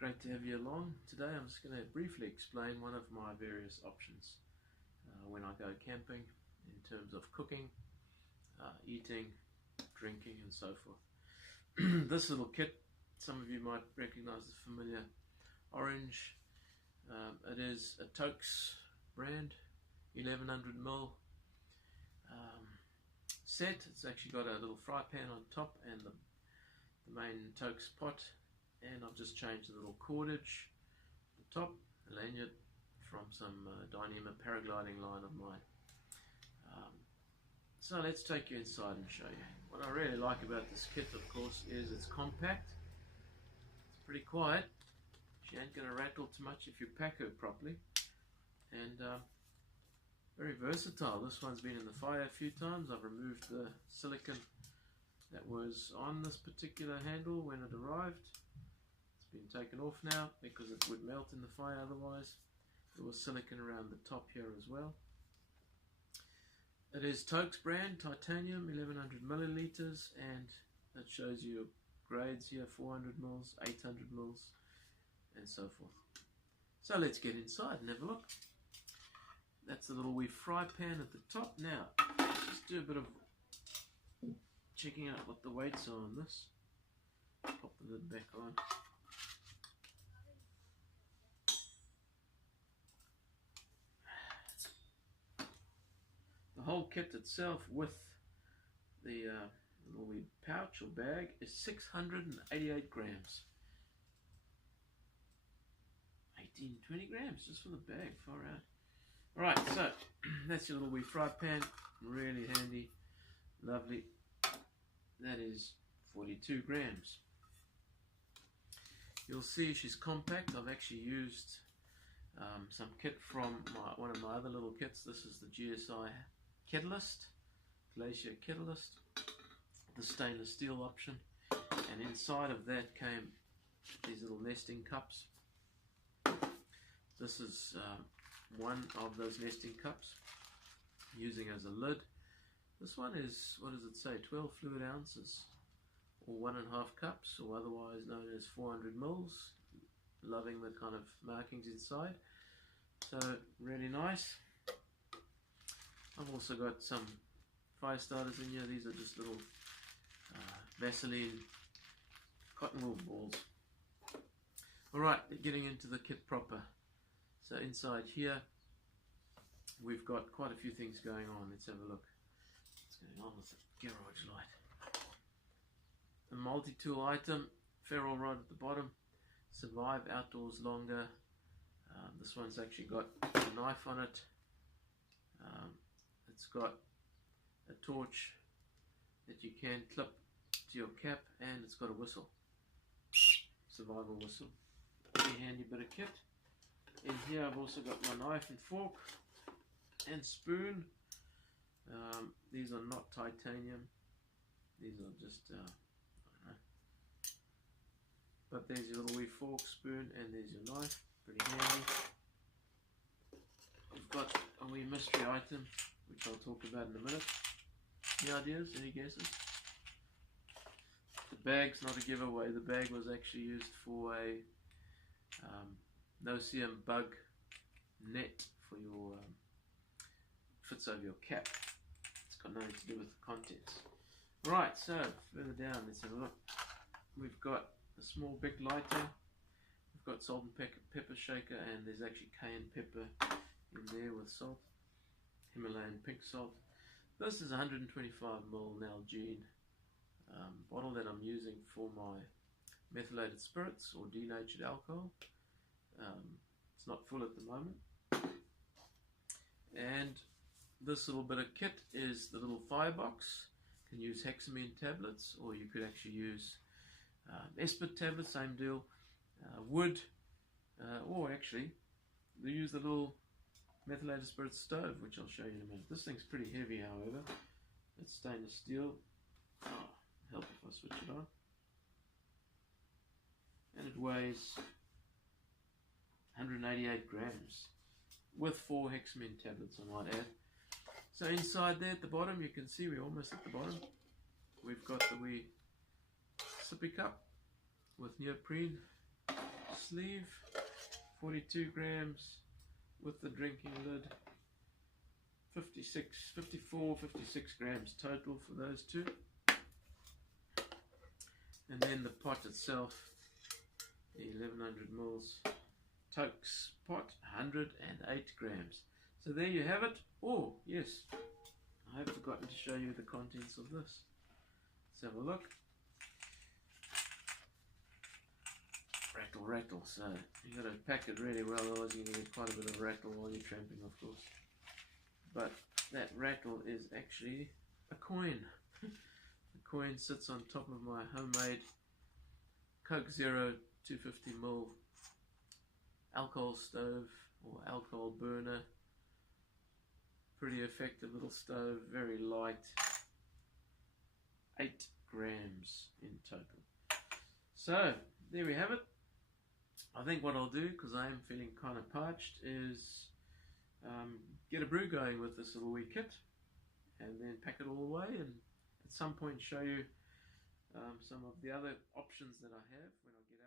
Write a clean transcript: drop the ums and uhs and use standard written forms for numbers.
Great to have you along. Today I'm just going to briefly explain one of my various options when I go camping in terms of cooking, eating, drinking and so forth. This little kit, some of you might recognize the familiar orange. It is a Toaks brand, 1100ml set. It's actually got a little fry pan on top and the main Toaks pot, and I've just changed the little cordage at the top, a lanyard from some Dyneema paragliding line of mine. So let's take you inside and show you. What I really like about this kit, of course, is it's compact. It's pretty quiet. She ain't going to rattle too much if you pack her properly, and very versatile. This one's been in the fire a few times. I've removed the silicone that was on this particular handle when it arrived. It's been taken off now because it would melt in the fire otherwise. There was silicone around the top here as well. It is Toaks brand, titanium, 1100 milliliters, and it shows you grades here, 400 mils, 800 mils, and so forth. So let's get inside and have a look. That's a little wee fry pan at the top. Now, let's just do a bit of checking out what the weights are on this. Pop the lid back on. The whole kit itself with the little wee pouch or bag is 688 grams. 20 grams just for the bag, far out. Alright, so that's your little wee fry pan, really handy, lovely. That is 42 grams. You'll see she's compact. I've actually used some kit from one of my other little kits. This is the GSI Kettleist, Glacier Kettleist, the stainless steel option, and inside of that came these little nesting cups. This is one of those nesting cups, using as a lid. This one is, what does it say, 12 fluid ounces, or 1.5 cups, or otherwise known as 400 mils. Loving the kind of markings inside, so really nice. I've also got some fire starters in here. These are just little vaseline cotton wool balls. Alright, getting into the kit proper. So inside here we've got quite a few things going on. Let's have a look. What's going on with the garage light? A multi-tool item, ferrule rod at the bottom, survive outdoors longer. This one's actually got a knife on it. It's got a torch that you can clip to your cap, and it's got a whistle, survival whistle. Pretty handy bit of kit. In here I've also got my knife and fork and spoon. These are not titanium, these are just I don't know, but there's your little wee fork, spoon, and there's your knife. Pretty handy. We've got a wee mystery item which I'll talk about in a minute. Any ideas? Any guesses? The bag's not a giveaway. The bag was actually used for a no-see-um bug net for your fits over your cap. It's got nothing to do with the contents. Right, so further down, let's have a look. We've got a small big lighter. We've got salt and pepper shaker, and there's actually cayenne pepper in there with salt. Himalayan pink salt. This is 125ml nalgene bottle that I'm using for my methylated spirits or denatured alcohol. It's not full at the moment. And this little bit of kit is the little firebox. You can use hexamine tablets, or you could actually use esbit tablets, same deal. Wood, or actually they use the little methylated spirit stove, which I'll show you in a minute. This thing's pretty heavy, however. It's stainless steel. Oh, help if I switch it on. And it weighs 188 grams with 4 hexamine tablets, I might add. So inside there at the bottom, you can see we're almost at the bottom. We've got the wee sippy cup with neoprene sleeve, 42 grams with the drinking lid, 56 grams total for those two. And then the pot itself, the 1100 mils Toaks pot, 108 grams. So there you have it. Oh yes, I have forgotten to show you the contents of this. Let's have a look. Rattle, rattle. So you got to pack it really well, otherwise you're going to get quite a bit of rattle while you're tramping, of course. But that rattle is actually a coin. The coin sits on top of my homemade Coke Zero 250ml alcohol stove or alcohol burner. Pretty effective little stove, very light. 8 grams in total. So there we have it. I think what I'll do, because I am feeling kind of parched, is get a brew going with this little wee kit and then pack it all away, and at some point show you some of the other options that I have when I get